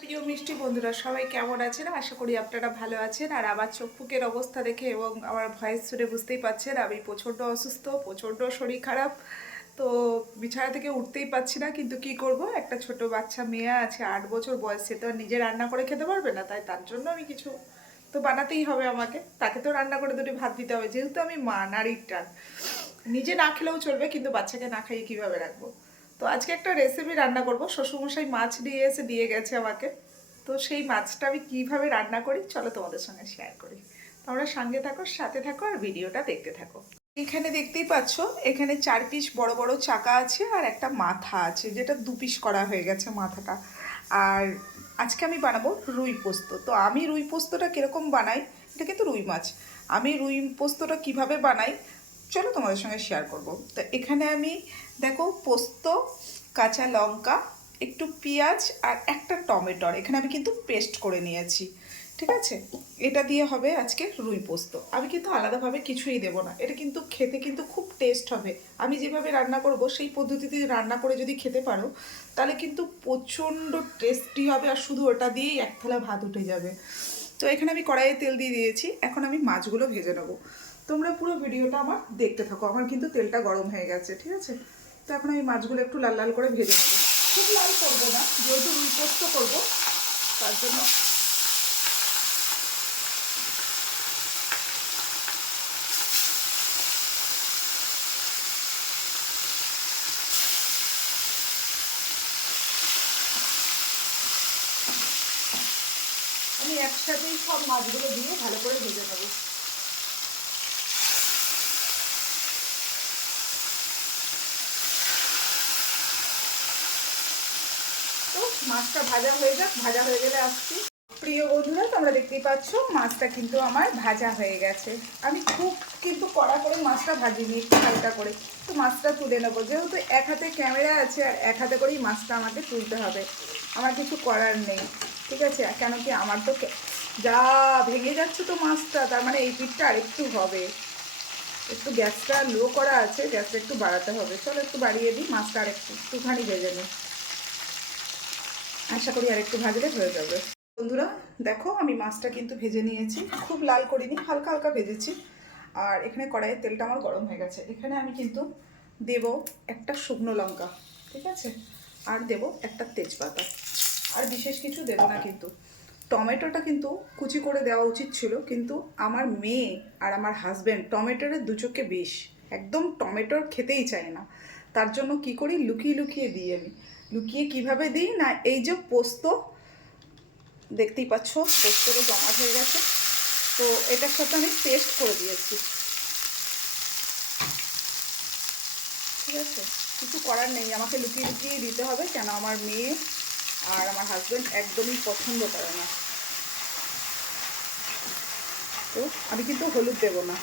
প্রিয় মিষ্টি বন্ধুরা, সবাই কেমন আছেন? আশা করি আপনারা ভালো আছেন। আর আমার চোখপুকের অবস্থা দেখে এবং আমার ভয়েস শুনে বুঝতেই পাচ্ছেন, আমি প্রচণ্ড অসুস্থ, প্রচণ্ড শরীর খারাপ। তো বিছানা থেকে উঠতেই পারছি না, কিন্তু কি করব? একটা ছোট বাচ্চা মেয়ে আছে, আট বছর বয়সে তো নিজে রান্না করে খেতে পারবে না, তাই তার জন্য আমি কিছু তো বানাতেই হবে আমাকে। তাকে তো রান্না করে দুটি ভাত দিতে হবে, যেহেতু আমি মা, নারীর টান। নিজে না খেলেও চলবে, কিন্তু বাচ্চাকে না খাইয়ে কীভাবে রাখব? তো আজকে একটা রেসিপি রান্না করব। শ্বশুরমশাই মাছ দিয়ে এসে দিয়ে গেছে আমাকে। তো সেই মাছটা আমি কীভাবে রান্না করি, চলো তোমাদের সঙ্গে শেয়ার করি। তোমরা সঙ্গে থাকো, সাথে থাকো আর ভিডিওটা দেখতে থাকো। এখানে দেখতেই পাচ্ছ, এখানে চার পিস বড় বড় চাকা আছে আর একটা মাথা আছে, যেটা দু পিস করা হয়ে গেছে মাথাটা। আর আজকে আমি বানাবো রুই পোস্ত। তো আমি রুই পোস্তটা কীরকম বানাই, এটা কিন্তু রুই মাছ। আমি রুই পোস্তটা কীভাবে বানাই চলো তোমাদের সঙ্গে শেয়ার করব। তো এখানে আমি, দেখো পোস্ত, কাঁচা লঙ্কা, একটু পেঁয়াজ আর একটা টমেটোর এখানে আমি কিন্তু পেস্ট করে নিয়েছি, ঠিক আছে? এটা দিয়ে হবে আজকে রুই পোস্ত। আমি কিন্তু আলাদাভাবে কিছুই দেবো না। এটা কিন্তু খেতে কিন্তু খুব টেস্ট হবে। আমি যেভাবে রান্না করব, সেই পদ্ধতিতে রান্না করে যদি খেতে পারো, তাহলে কিন্তু প্রচণ্ড টেস্টি হবে আর শুধু ওটা দিয়েই এক থালা ভাত উঠে যাবে। তো এখানে আমি কড়াইয়ে তেল দিয়ে দিয়েছি। এখন আমি মাছগুলো ভেজে নেব। তোমরা পুরো ভিডিওটা আমার দেখতে থাকো। আমার কিন্তু তেলটা গরম হয়ে গেছে, ঠিক আছে? তো এখন আমি মাছগুলো একটু লাল লাল করে ভেজে নেব। খুব লাল করব না, যেহেতু রুই পোস্ত করব, তার জন্য আমি একসাথেই সব মাছগুলো দিয়ে ভালো করে ভেজে নেব তো মাছটা ভাজা হয়ে যাক, ভাজা হয়ে গেলে আসছি। প্রিয় বন্ধুরা, তোমরা দেখতেই পাচ্ছ, মাছটা কিন্তু আমার ভাজা হয়ে গেছে। আমি খুব কিন্তু কড়া করে মাছটা ভাজিনি, একটু হালকা করে। তো মাছটা তুলে নেব। যেহেতু এক হাতে ক্যামেরা আছে, আর এক হাতে করেই মাছটা আমাকে তুলতে হবে। আমার কিছু করার নেই, ঠিক আছে? কেন কি আমার তো যা ভেঙে যাচ্ছে তো মাছটা, তার মানে এই পিঠটা আরেকটু হবে। একটু গ্যাসটা লো করা আছে, গ্যাসটা একটু বাড়াতে হবে। চলো একটু বাড়িয়ে দিই, মাছটা আর একটু একটুখানি ভেজে নিই। আশা করি আর একটু ভাজলে হয়ে যাবে। বন্ধুরা, দেখো আমি মাছটা কিন্তু ভেজে নিয়েছি। খুব লাল করিনি, হালকা হালকা ভেজেছি। আর এখানে কড়াইয়ের তেলটা আমার গরম হয়ে গেছে। এখানে আমি কিন্তু দেব একটা শুকনো লঙ্কা, ঠিক আছে? আর দেব একটা তেজপাতা। আর বিশেষ কিছু দেব না কিন্তু। টমেটোটা কিন্তু কুচি করে দেওয়া উচিত ছিল, কিন্তু আমার মেয়ে আর আমার হাজব্যান্ড টমেটোরের দু চোখে বিষ। একদম টমেটোর খেতেই চায় না। তার জন্য কি করি? লুকিয়ে লুকিয়ে দিই আমি। লুকিয়ে কীভাবে দিই? না, এই যে পোস্ত, দেখতেই পাচ্ছ, পোস্তটা জমা হয়ে গেছে। তো এটার সাথে আমি পেস্ট করে দিয়েছি। ঠিক আছে? কিছু করার নেই, আমাকে লুকিয়ে লুকিয়ে দিতে হবে, কেন আমার মেয়ে আর আমার হাজব্যান্ড একদমই পছন্দ করে না। তো আমি কিন্তু হলুদ দেবো না।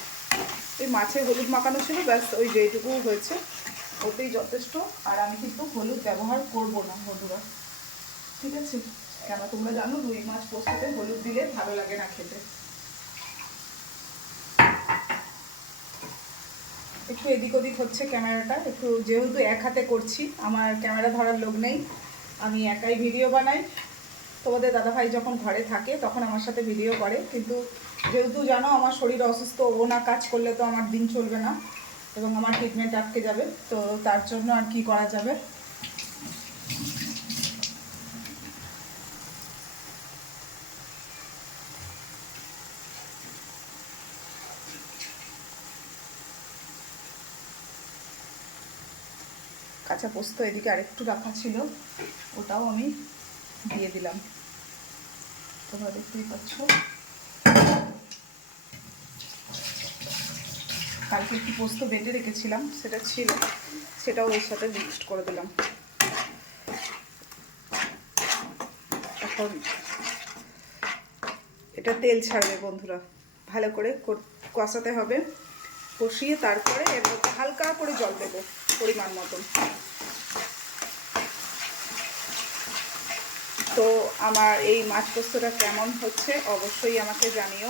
ওই মাছে হলুদ মাখানো ছিল, ব্যাস, ওই যেটুকু হয়েছে। ওতেই যথেষ্ট। আর আমি কিন্তু হলুদ ব্যবহার করব না, বন্ধুরা। ঠিক আছে? কেন তোমরা জানো রুই মাছ পোস্ততে হলুদ দিলে ভালো লাগে না খেতে। একটু এদিক ওদিক হচ্ছে ক্যামেরাটা। একটু যেহেতু এক হাতে করছি, আমার ক্যামেরা ধরার লোক নেই। আমি একাই ভিডিও বানাই। তোমাদের দাদাভাই যখন ঘরে থাকে, তখন আমার সাথে ভিডিও করে। কিন্তু যেহেতু জানো, আমার শরীর অসুস্থ, ও না কাজ করলে তো আমার দিন চলবে না। এবং আমার ট্রিটমেন্ট আটকে যাবে, তো তার জন্য আর কি করা যাবে? কাঁচা পোস্ত এদিকে আরেকটু রাখা ছিল, ওটাও আমি দিয়ে দিলাম। তোমরা দেখতেই পাচ্ছ। কালকে একটু পোস্ত বেটে রেখেছিলাম, সেটা ছিল, সেটাও এর সাথে মিক্সড করে দিলাম। এখন এটা তেল ছাড়বে বন্ধুরা, ভালো করে, কষাতে হবে। কষিয়ে তারপরে এর মধ্যে হালকা করে জল দেবো, পরিমাণ মতন। তো আমার এই মাছ পোস্তটা কেমন হচ্ছে অবশ্যই আমাকে জানিও,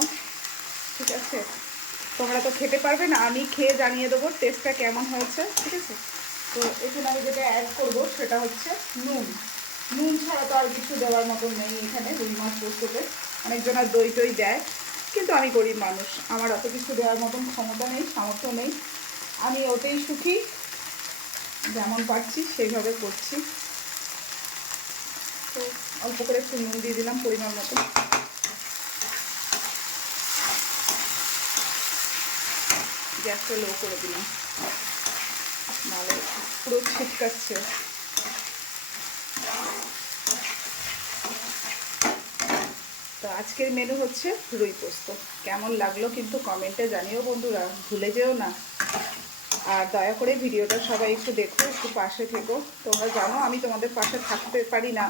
ঠিক আছে? তোমরা তো খেতে পারবে না, আমি খেয়ে জানিয়ে দেবো টেস্টটা কেমন হয়েছে, ঠিক আছে? তো এখানে আমি যেটা অ্যাড করব সেটা হচ্ছে নুন। নুন ছাড়া তো আর কিছু দেওয়ার মতন নেই এখানে, রুই মাছ পোস্ততে। অনেকজনের দই টই দেয়, কিন্তু আমি গরিব মানুষ। আমার অত কিছু দেওয়ার মতন ক্ষমতা নেই, সামর্থ্য নেই। আমি ওতেই সুখী, যেমন পারছি সেইভাবে করছি। তো অল্প করে একটু নুন দিয়ে দিলাম পরিমাণ মতো। গ্যাসটা লো করে দিলাম। নাহলে পুরো ছিটকাচ্ছে। তো আজকের মেনু হচ্ছে রুই পোস্ত। কেমন লাগল কিন্তু কমেন্টে জানিও বন্ধুরা, ভুলে যেও না। আর দয়া করে ভিডিওটা সবাই একটু দেখো, একটু পাশে থেকো। তোমরা জানো আমি তোমাদের পাশে থাকতে পারি না।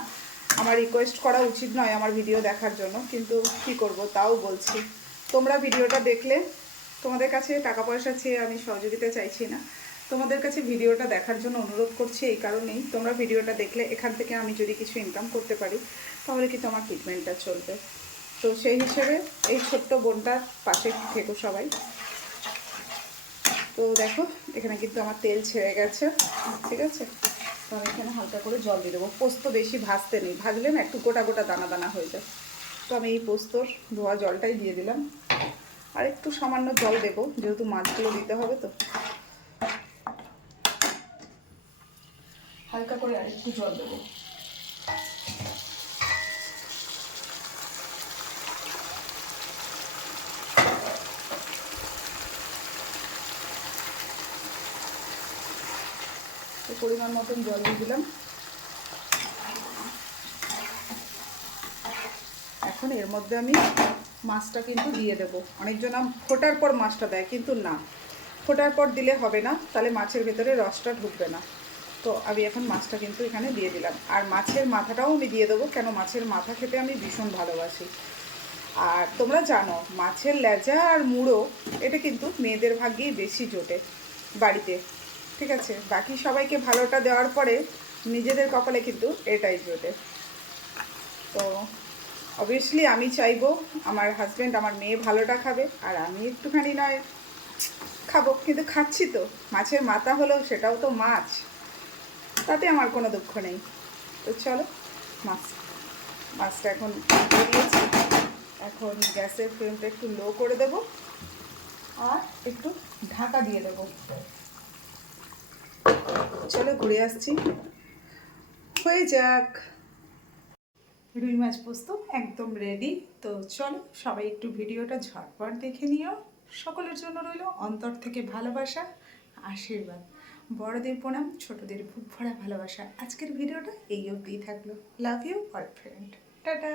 আমার রিকোয়েস্ট করা উচিত নয় আমার ভিডিও দেখার জন্য, কিন্তু কি করব তাও বলছি। তোমরা ভিডিওটা দেখলে তোমাদের কাছে টাকা পয়সা চেয়ে আমি সহযোগিতা চাইছি না। তোমাদের কাছে ভিডিওটা দেখার জন্য অনুরোধ করছি এই কারণেই। তোমরা ভিডিওটা দেখলে এখান থেকে আমি যদি কিছু ইনকাম করতে পারি, তাহলে কি তোমার ট্রিটমেন্টটা চলবে। তো সেই হিসেবে এই ছোট্ট বোনটার পাশে থেকো সবাই। তো দেখো, এখানে কিন্তু আমার তেল ছেড়ে গেছে, ঠিক আছে? তো আমি এখানে হালকা করে জল দিয়ে দেবো। পোস্ত বেশি ভাজতে নেই, ভাজলে না একটু গোটা গোটা দানা দানা হয়ে যায়। তো আমি এই পোস্তর ধোয়া জলটাই দিয়ে দিলাম। আর একটু সামান্য জল দেবো, যেহেতু মাছগুলো দিতে হবে তো। হালকা করে আর একটু জল দেবো। পরিমাণ মতন জল দিয়ে দিলাম। এখন এর মধ্যে আমি মাছটা কিন্তু দিয়ে দেবো। অনেকজন ফোটার পর মাছটা দেয়, কিন্তু না। ফোটার পর দিলে হবে না, তাহলে মাছের ভেতরে রসটা ঢুকবে না। তো আমি এখন মাছটা কিন্তু এখানে দিয়ে দিলাম। আর মাছের মাথাটাও আমি দিয়ে দেবো, কেন মাছের মাথা খেতে আমি ভীষণ ভালোবাসি। আর তোমরা জানো, মাছের লেজা আর মুড়ো, এটা কিন্তু মেয়েদের ভাগ্যেই বেশি জোটে বাড়িতে। ঠিক আছে? বাকি সবাইকে ভালোটা দেওয়ার পরে নিজেদের কপালে কিন্তু এটাই জোটে। তো অবভিয়াসলি আমি চাইব আমার হাজব্যান্ড আমার মেয়ে ভালোটা খাবে, আর আমি একটুখানি নয় খাব, কিন্তু খাচ্ছি তো। মাছের মাথা হলেও সেটাও তো মাছ। তাতে আমার কোনো দুঃখ নেই। তো চলো, মাছ, মাছটা এখন দিয়ে দিয়েছি এখন গ্যাসের ফ্লেমটা একটু লো করে দেব, আর একটু ঢাকা দিয়ে দেবো। চলো ঘুরে আসছি। হয়ে যাক। রুই মাছ পোস্ত একদম রেডি তো চলো সবাই একটু ভিডিওটা ঝটপট দেখে নিও। সকলের জন্য রইল অন্তর থেকে ভালোবাসা, আশীর্বাদ। বড়দের প্রণাম, ছোটদের ভুক ভরা ভালোবাসা। আজকের ভিডিওটা এই অবধিই থাকল। Love you all friend tata.